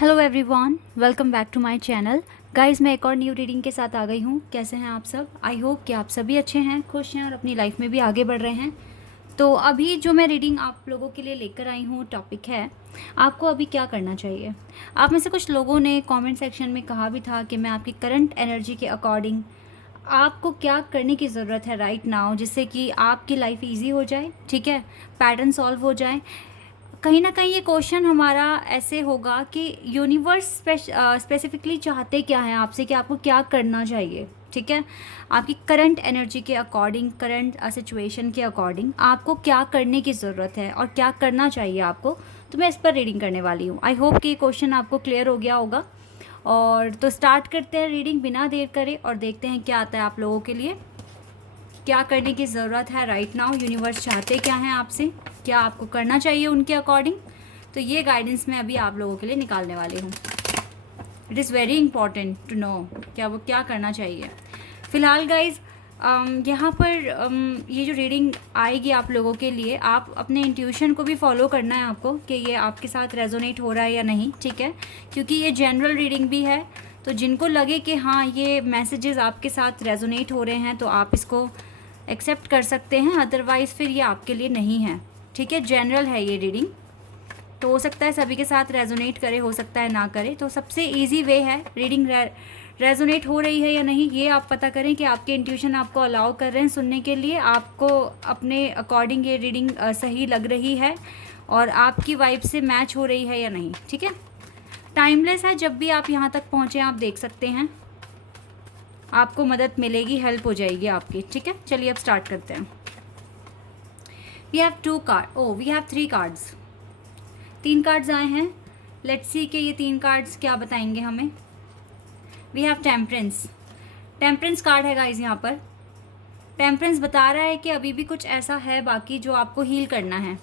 Hello everyone, welcome back to my channel. Guys, मैं एक और न्यू रीडिंग के साथ आ गई हूँ। कैसे हैं आप सब? आई होप कि आप सभी अच्छे हैं, खुश हैं और अपनी लाइफ में भी आगे बढ़ रहे हैं। तो अभी जो मैं रीडिंग आप लोगों के लिए लेकर आई हूँ, टॉपिक है आपको अभी क्या करना चाहिए। आप में से कुछ लोगों ने कमेंट सेक्शन में कहा भी था कि मैं आपकी करंट एनर्जी के अकॉर्डिंग आपको क्या करने की ज़रूरत है राइट नाउ, जिससे कि आपकी लाइफ इजी हो जाए, ठीक है, पैटर्न सॉल्व हो जाए। कहीं ना कहीं ये क्वेश्चन हमारा ऐसे होगा कि यूनिवर्स स्पेसिफिकली चाहते क्या हैं आपसे, कि आपको क्या करना चाहिए, ठीक है। आपकी करंट एनर्जी के अकॉर्डिंग, करंट सिचुएशन के अकॉर्डिंग आपको क्या करने की ज़रूरत है और क्या करना चाहिए आपको। तो मैं इस पर रीडिंग करने वाली हूँ। आई होप कि ये क्वेश्चन आपको क्लियर हो गया होगा। और तो स्टार्ट करते हैं रीडिंग बिना देर करे और देखते हैं क्या आता है आप लोगों के लिए। क्या करने की ज़रूरत है राइट नाउ, यूनिवर्स चाहते क्या हैं आपसे, क्या आपको करना चाहिए उनके अकॉर्डिंग। तो ये गाइडेंस मैं अभी आप लोगों के लिए निकालने वाली हूँ। It is very important to know क्या वो क्या करना चाहिए। फ़िलहाल गाइज यहाँ पर ये जो रीडिंग आएगी आप लोगों के लिए, आप अपने इंट्यूशन को भी फॉलो करना है आपको कि ये आपके साथ रेजोनेट हो रहा है या नहीं, ठीक है। क्योंकि ये जनरल रीडिंग भी है, तो जिनको लगे कि हाँ ये मैसेजेस आपके साथ रेजोनेट हो रहे हैं तो आप इसको एक्सेप्ट कर सकते हैं, अदरवाइज़ फिर ये आपके लिए नहीं है, ठीक है। जनरल है ये रीडिंग, तो हो सकता है सभी के साथ रेजोनेट करे, हो सकता है ना करे। तो सबसे इजी वे है रीडिंग रेजोनेट हो रही है या नहीं ये आप पता करें कि आपके इंट्यूशन आपको अलाउ कर रहे हैं सुनने के लिए, आपको अपने अकॉर्डिंग ये रीडिंग सही लग रही है और आपकी वाइब से मैच हो रही है या नहीं, ठीक है। टाइमलेस है, जब भी आप यहाँ तक पहुँचे आप देख सकते हैं, आपको मदद मिलेगी, हेल्प हो जाएगी आपकी, ठीक है। चलिए अब स्टार्ट करते हैं। We have 2 card, we have 3 cards. 3 cards आए हैं। लेट्स सी कि ये 3 कार्ड्स क्या बताएंगे हमें। We have temperance. Temperance card है गाइस यहाँ पर। टेम्परेंस बता रहा है कि अभी भी कुछ ऐसा है बाकी जो आपको हील करना है,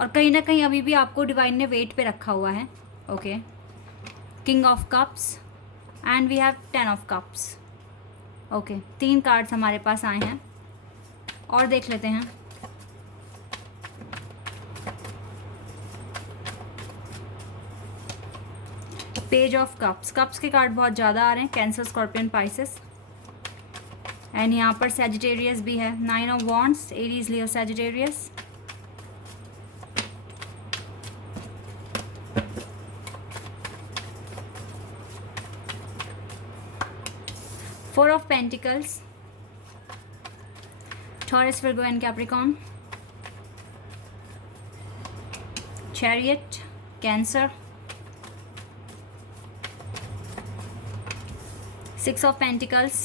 और कहीं ना कहीं अभी भी आपको डिवाइन ने वेट पे रखा हुआ है। Okay, king of cups and we have 10 of cups. Okay, 3 cards हमारे पास आए हैं और देख लेते हैं। पेज ऑफ कप्स, कप्स के कार्ड बहुत ज़्यादा आ रहे हैं, कैंसर, स्कॉर्पियन, पाइसेस, एंड यहाँ पर सैजिटेरियस भी है। 9 of wands, Aries, Leo, Sagittarius. Four of pentacles, taurus, Virgo and Capricorn. Chariot, cancer. 6 of Pentacles,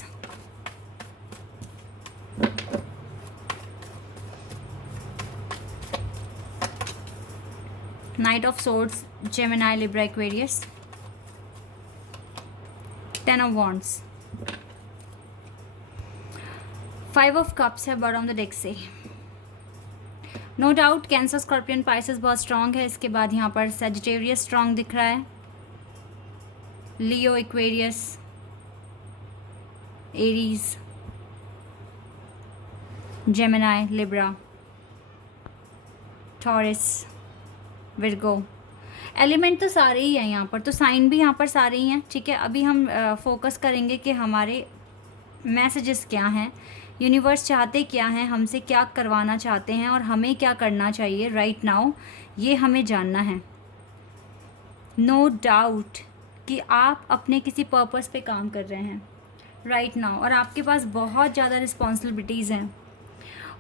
Knight of Swords, Gemini, Libra, Aquarius, 10 of Wands, 5 of Cups है bottom of the deck से। No doubt Cancer, Scorpion, Pisces बहुत strong है। इसके बाद यहाँ पर Sagittarius strong दिख रहा है, Leo, Aquarius, Aries, Gemini, Libra, Taurus, Virgo. Element तो सारे ही हैं यहाँ पर, तो साइन भी यहाँ पर सारे ही हैं, ठीक है। अभी हम फोकस करेंगे कि हमारे मैसेजेस क्या हैं, यूनिवर्स चाहते क्या हैं हमसे, क्या करवाना चाहते हैं और हमें क्या करना चाहिए राइट नाउ, ये हमें जानना है। नो डाउट कि आप अपने किसी पर्पस पे काम कर रहे हैं राइट नाउ, और आपके पास बहुत ज़्यादा रिस्पॉन्सिबिलिटीज़ हैं,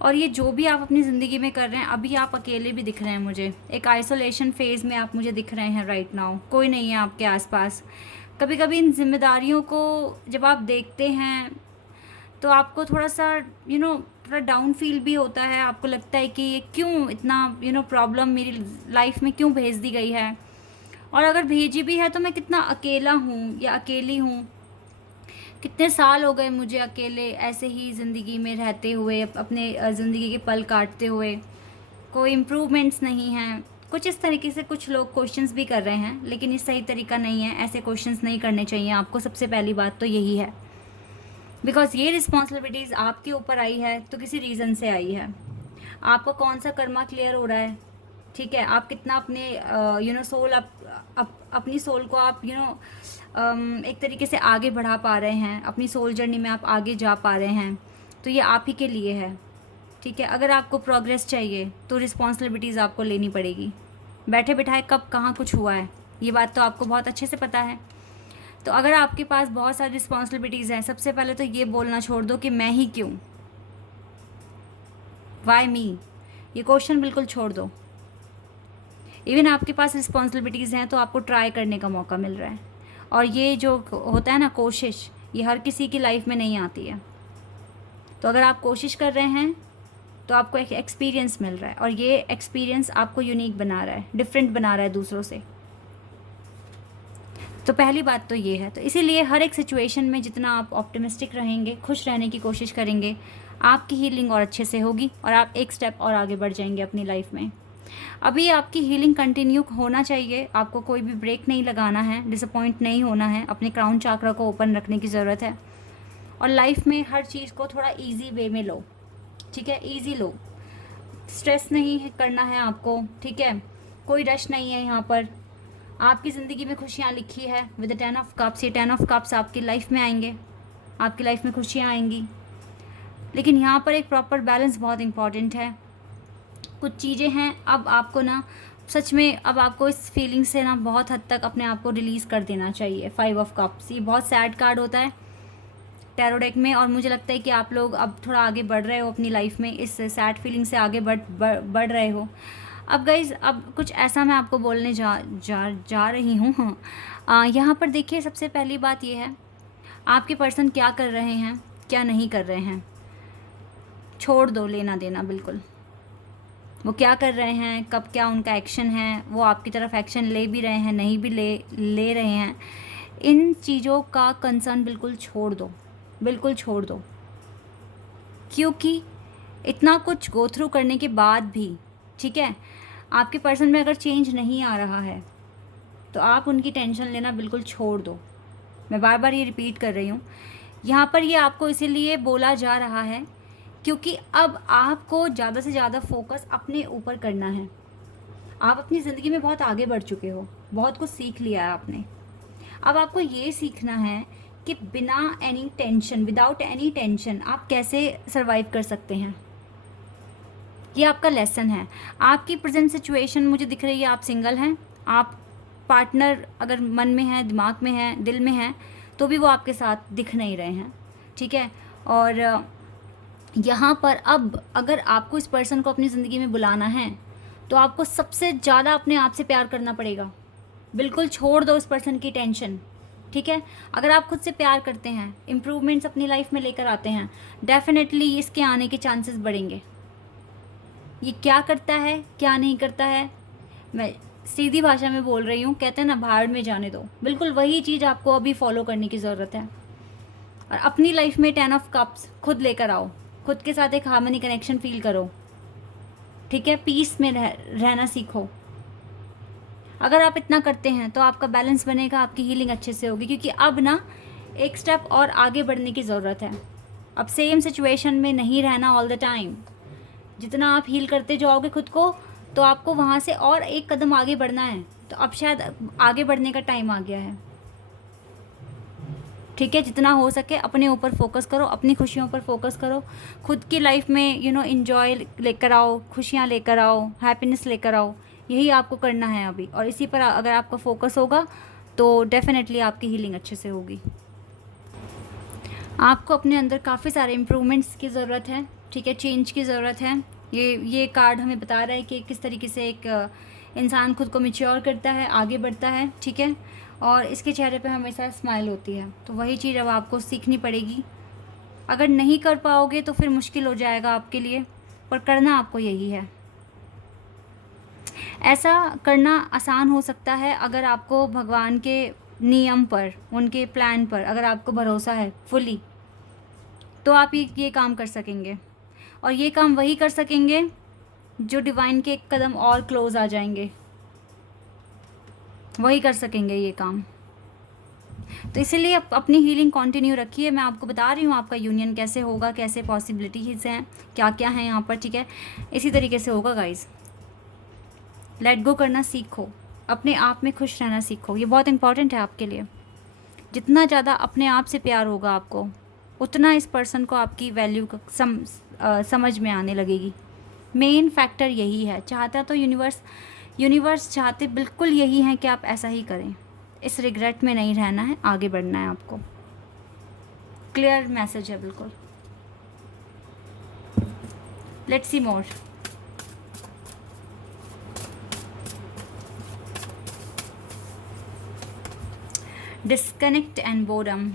और ये जो भी आप अपनी ज़िंदगी में कर रहे हैं, अभी आप अकेले भी दिख रहे हैं मुझे, एक आइसोलेशन फेज़ में आप मुझे दिख रहे हैं राइट नाउ, कोई नहीं है आपके आसपास। कभी कभी इन जिम्मेदारियों को जब आप देखते हैं तो आपको थोड़ा सा थोड़ा डाउन फील भी होता है, आपको लगता है कि ये क्यों इतना प्रॉब्लम मेरी लाइफ में क्यों भेज दी गई है, और अगर भेजी भी है तो मैं कितना अकेला हूँ या अकेली हूँ, कितने साल हो गए मुझे अकेले ऐसे ही ज़िंदगी में रहते हुए, अपने ज़िंदगी के पल काटते हुए, कोई इम्प्रूवमेंट्स नहीं हैं। कुछ इस तरीके से कुछ लोग क्वेश्चंस भी कर रहे हैं, लेकिन ये सही तरीका नहीं है, ऐसे क्वेश्चंस नहीं करने चाहिए आपको। सबसे पहली बात तो यही है, बिकॉज ये रिस्पॉन्सिबिलिटीज़ आपके ऊपर आई है तो किसी रीज़न से आई है। आपका कौन सा कर्मा क्लियर हो रहा है, ठीक है, आप कितना अपने सोल अपनी सोल को आप एक तरीके से आगे बढ़ा पा रहे हैं, अपनी सोल जर्नी में आप आगे जा पा रहे हैं, तो ये आप ही के लिए है। ठीक है, अगर आपको प्रोग्रेस चाहिए तो रिस्पॉन्सिबिलिटीज़ आपको लेनी पड़ेगी। बैठे बिठाए कब कहाँ कुछ हुआ है, ये बात तो आपको बहुत अच्छे से पता है। तो अगर आपके पास बहुत सारी रिस्पॉन्सिबिलिटीज़ हैं, सबसे पहले तो ये बोलना छोड़ दो कि मैं ही क्यों, वाई मी, ये क्वेश्चन बिल्कुल छोड़ दो। इवन आपके पास रिस्पॉन्सिबिलिटीज़ हैं तो आपको ट्राई करने का मौका मिल रहा है, और ये जो होता है ना कोशिश, ये हर किसी की लाइफ में नहीं आती है। तो अगर आप कोशिश कर रहे हैं तो आपको एक एक्सपीरियंस मिल रहा है, और ये एक्सपीरियंस आपको यूनिक बना रहा है, डिफरेंट बना रहा है दूसरों से। तो पहली बात तो ये है। तो इसीलिए हर एक सिचुएशन में जितना आप ऑप्टिमिस्टिक रहेंगे, खुश रहने की कोशिश करेंगे, आपकी हीलिंग और अच्छे से होगी, और आप एक स्टेप और आगे बढ़ जाएंगे अपनी लाइफ में। अभी आपकी हीलिंग कंटिन्यू होना चाहिए, आपको कोई भी ब्रेक नहीं लगाना है, डिसअपॉइंट नहीं होना है, अपने क्राउन चाक्रा को ओपन रखने की ज़रूरत है। और लाइफ में हर चीज़ को थोड़ा ईजी वे में लो, ठीक है, ईजी लो, स्ट्रेस नहीं करना है आपको, ठीक है, कोई रश नहीं है यहाँ पर। आपकी ज़िंदगी में खुशियाँ लिखी है विद द 10 ऑफ कप्स। ये 10 ऑफ कप्स आपकी लाइफ में आएंगे, आपकी लाइफ में खुशियाँ आएंगी, लेकिन यहाँ पर एक प्रॉपर बैलेंस बहुत इंपॉर्टेंट है। कुछ चीज़ें हैं, अब आपको ना सच में, अब आपको इस फीलिंग से ना बहुत हद तक अपने आप को रिलीज़ कर देना चाहिए। 5 ऑफ कप्स ये बहुत सैड कार्ड होता है टैरो डेक में, और मुझे लगता है कि आप लोग अब थोड़ा आगे बढ़ रहे हो अपनी लाइफ में, इस सैड फीलिंग से आगे बढ़ रहे हो। अब गाइज़, अब कुछ ऐसा मैं आपको बोलने जा रही हूँ। हाँ, यहाँ पर देखिए, सबसे पहली बात ये है, आपके पर्सन क्या कर रहे हैं, क्या नहीं कर रहे हैं, छोड़ दो लेना देना बिल्कुल। वो क्या कर रहे हैं, कब क्या उनका एक्शन है, वो आपकी तरफ एक्शन ले भी रहे हैं, नहीं भी ले रहे हैं, इन चीज़ों का कंसर्न बिल्कुल छोड़ दो, बिल्कुल छोड़ दो। क्योंकि इतना कुछ गो थ्रू करने के बाद भी, ठीक है, आपके पर्सन में अगर चेंज नहीं आ रहा है तो आप उनकी टेंशन लेना बिल्कुल छोड़ दो। मैं बार बार ये रिपीट कर रही हूँ, यहाँ पर ये आपको इसीलिए बोला जा रहा है क्योंकि अब आपको ज़्यादा से ज़्यादा फोकस अपने ऊपर करना है। आप अपनी ज़िंदगी में बहुत आगे बढ़ चुके हो, बहुत कुछ सीख लिया है आपने। अब आपको ये सीखना है कि बिना any tension, without any tension आप कैसे सरवाइव कर सकते हैं। ये आपका लेसन है। आपकी प्रेजेंट सिचुएशन मुझे दिख रही है, आप सिंगल हैं, आप पार्टनर अगर मन में है, दिमाग में है, दिल में है, तो भी वो आपके साथ दिख नहीं रहे हैं, ठीक है। और यहाँ पर अब अगर आपको इस पर्सन को अपनी ज़िंदगी में बुलाना है तो आपको सबसे ज़्यादा अपने आप से प्यार करना पड़ेगा। बिल्कुल छोड़ दो उस पर्सन की टेंशन, ठीक है। अगर आप खुद से प्यार करते हैं, इम्प्रूवमेंट्स अपनी लाइफ में लेकर आते हैं, डेफिनेटली इसके आने के चांसेस बढ़ेंगे। ये क्या करता है, क्या नहीं करता है, मैं सीधी भाषा में बोल रही हूँ, कहते हैं ना भाड़ में जाने दो, बिल्कुल वही चीज़ आपको अभी फॉलो करने की ज़रूरत है। और अपनी लाइफ में 10 ऑफ कप्स खुद लेकर आओ, खुद के साथ एक हार्मनी कनेक्शन फील करो, ठीक है, पीस में रहना सीखो। अगर आप इतना करते हैं तो आपका बैलेंस बनेगा, आपकी हीलिंग अच्छे से होगी, क्योंकि अब ना एक स्टेप और आगे बढ़ने की ज़रूरत है। अब सेम सिचुएशन में नहीं रहना ऑल द टाइम। जितना आप हील करते जाओगे खुद को, तो आपको वहाँ से और एक कदम आगे बढ़ना है। तो अब शायद आगे बढ़ने का टाइम आ गया है, ठीक है। जितना हो सके अपने ऊपर फोकस करो, अपनी खुशियों पर फोकस करो, खुद की लाइफ में एंजॉय लेकर आओ, खुशियाँ लेकर आओ, हैप्पीनेस लेकर आओ। यही आपको करना है अभी, और इसी पर अगर आपका फोकस होगा तो डेफिनेटली आपकी हीलिंग अच्छे से होगी। आपको अपने अंदर काफ़ी सारे इम्प्रूवमेंट्स की ज़रूरत है, ठीक है, चेंज की ज़रूरत है। ये कार्ड हमें बता रहा है कि किस तरीके से एक इंसान खुद को मैच्योर करता है, आगे बढ़ता है, ठीक है, और इसके चेहरे पे हमेशा स्माइल होती है। तो वही चीज़ अब आपको सीखनी पड़ेगी। अगर नहीं कर पाओगे तो फिर मुश्किल हो जाएगा आपके लिए, पर करना आपको यही है। ऐसा करना आसान हो सकता है अगर आपको भगवान के नियम पर, उनके प्लान पर अगर आपको भरोसा है फुली, तो आप ये काम कर सकेंगे। और ये काम वही कर सकेंगे जो डिवाइन के एक कदम और क्लोज आ जाएंगे, वही कर सकेंगे ये काम। तो इसीलिए अपनी हीलिंग कंटिन्यू रखिए। मैं आपको बता रही हूँ आपका यूनियन कैसे होगा, कैसे पॉसिबिलिटीज़ हैं, क्या क्या हैं यहाँ पर, ठीक है। इसी तरीके से होगा गाइज़। लेट गो करना सीखो, अपने आप में खुश रहना सीखो। ये बहुत इंपॉर्टेंट है आपके लिए। जितना ज़्यादा अपने आप से प्यार होगा आपको, उतना इस पर्सन को आपकी वैल्यू समझ में आने लगेगी। मेन फैक्टर यही है। चाहता तो यूनिवर्स चाहते बिल्कुल यही है कि आप ऐसा ही करें। इस रिग्रेट में नहीं रहना है, आगे बढ़ना है आपको। क्लियर मैसेज है बिल्कुल। Let's see more. Disconnect and boredom.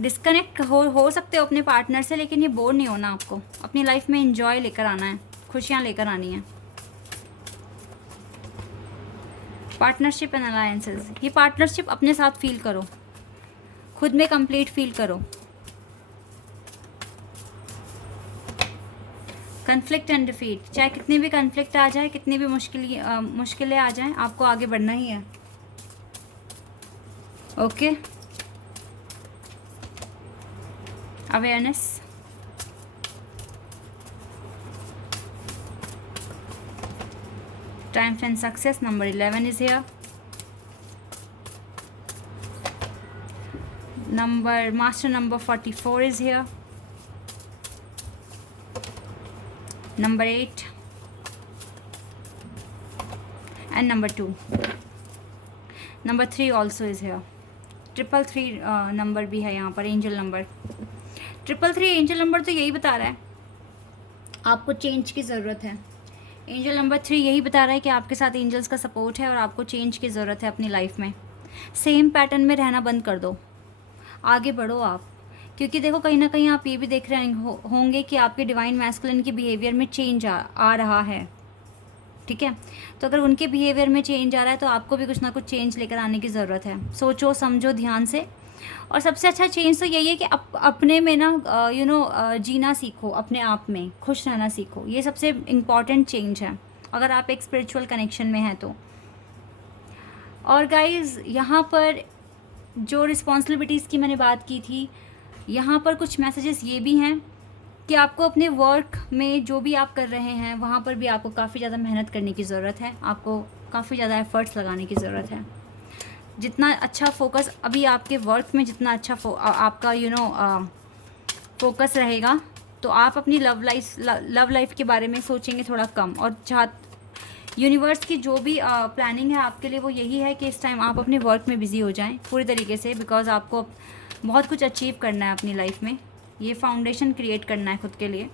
Disconnect हो सकते हो अपने पार्टनर से, लेकिन ये बोर नहीं होना आपको। अपनी लाइफ में एंजॉय लेकर आना है, खुशियाँ लेकर आनी है। पार्टनरशिप एंड अलायंसेस, ये पार्टनरशिप अपने साथ फील करो, खुद में कंप्लीट फील करो। कन्फ्लिक्ट एंड डिफीट, चाहे कितनी भी कन्फ्लिक्ट आ जाए, कितनी भी मुश्किलें आ जाएं, आपको आगे बढ़ना ही है। Okay. Awareness, triumph and success. Number 11 is here. Master number 44 is here. Number 8 and number 2. Number 3 also is here. 333 number भी है यहाँ पर, एंजल नंबर 333 एंजल नंबर तो यही बता रहा है आपको चेंज की ज़रूरत है। एंजल नंबर 3 यही बता रहा है कि आपके साथ एंजल्स का सपोर्ट है और आपको चेंज की ज़रूरत है अपनी लाइफ में। सेम पैटर्न में रहना बंद कर दो, आगे बढ़ो आप। क्योंकि देखो, कहीं ना कहीं आप ये भी देख रहे होंगे कि आपके डिवाइन मैस्कुलिन के बिहेवियर में चेंज आ रहा है। ठीक है, तो अगर उनके बिहेवियर में चेंज आ रहा है तो आपको भी कुछ ना कुछ चेंज लेकर आने की ज़रूरत है। सोचो समझो ध्यान से। और सबसे अच्छा चेंज तो यही है कि अपने में ना जीना सीखो, अपने आप में खुश रहना सीखो। ये सबसे इम्पॉर्टेंट चेंज है अगर आप एक स्पिरिचुअल कनेक्शन में हैं तो। और गाइज़, यहाँ पर जो रिस्पॉन्सिबिलिटीज़ की मैंने बात की थी, यहाँ पर कुछ मैसेजेस ये भी हैं कि आपको अपने वर्क में जो भी आप कर रहे हैं वहाँ पर भी आपको काफ़ी ज़्यादा मेहनत करने की ज़रूरत है, आपको काफ़ी ज़्यादा एफ़र्ट्स लगाने की ज़रूरत है। जितना अच्छा फोकस अभी आपके वर्क में, जितना अच्छा आपका फोकस रहेगा, तो आप अपनी लव लाइफ के बारे में सोचेंगे थोड़ा कम। और यूनिवर्स की जो भी प्लानिंग है आपके लिए वो यही है कि इस टाइम आप अपने वर्क में बिज़ी हो जाएं पूरी तरीके से, बिकॉज़ आपको बहुत कुछ अचीव करना है अपनी लाइफ में। ये फाउंडेशन क्रिएट करना है खुद के लिए।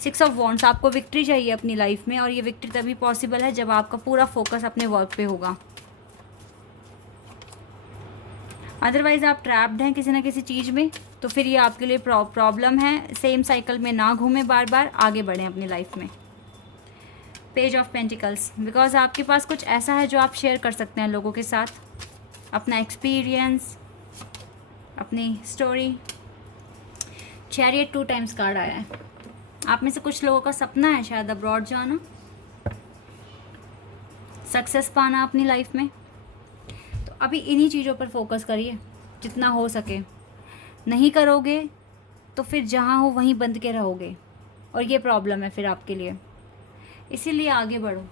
6 ऑफ वॉन्ड्स, आपको विक्ट्री चाहिए अपनी लाइफ में, और ये विक्ट्री तभी पॉसिबल है जब आपका पूरा फोकस अपने वर्क पे होगा। अदरवाइज़ आप ट्रैप्ड हैं किसी ना किसी चीज़ में, तो फिर ये आपके लिए प्रॉब्लम है। सेम साइकिल में ना घूमें, बार बार आगे बढ़ें अपनी लाइफ में। पेज ऑफ पेंटिकल्स, बिकॉज आपके पास कुछ ऐसा है जो आप शेयर कर सकते हैं लोगों के साथ, अपना एक्सपीरियंस, अपनी स्टोरी। चैरियट 2 टाइम्स कार्ड आया है। आप में से कुछ लोगों का सपना है शायद अब्रॉड जाना, सक्सेस पाना अपनी लाइफ में। तो अभी इन्हीं चीज़ों पर फोकस करिए जितना हो सके। नहीं करोगे तो फिर जहाँ हो वहीं बंद के रहोगे, और ये प्रॉब्लम है फिर आपके लिए। इसीलिए आगे बढ़ो।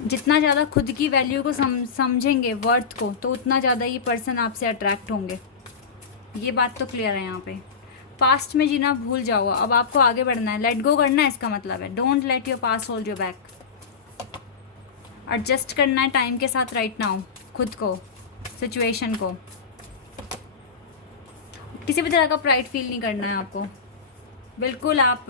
जितना ज़्यादा खुद की वैल्यू को समझेंगे, वर्थ को, तो उतना ज़्यादा ये पर्सन आपसे अट्रैक्ट होंगे। ये बात तो क्लियर है यहाँ पे। पास्ट में जीना भूल जाओ, अब आपको आगे बढ़ना है, लेट गो करना है, इसका मतलब है। Don't let your past hold your back. Adjust करना है टाइम के साथ राइट नाउ, खुद को, सिचुएशन को। किसी भी तरह का प्राइड फील नहीं करना है आपको। बिल्कुल आप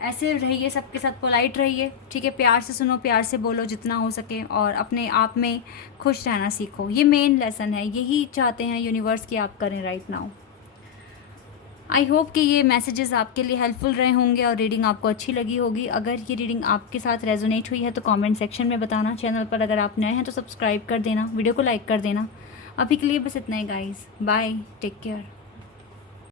ऐसे रहिए, सबके साथ पोलाइट रहिए, ठीक है। प्यार से सुनो, प्यार से बोलो जितना हो सके, और अपने आप में खुश रहना सीखो। ये मेन लेसन है, यही चाहते हैं यूनिवर्स की आप करें राइट नाउ। आई होप कि ये मैसेजेस आपके लिए हेल्पफुल रहे होंगे और रीडिंग आपको अच्छी लगी होगी। अगर ये रीडिंग आपके साथ रेजोनेट हुई है तो कमेंट सेक्शन में बताना। चैनल पर अगर आप नए हैं तो सब्सक्राइब कर देना, वीडियो को लाइक कर देना। अभी के लिए बस इतना ही गाइस, बाय, टेक केयर।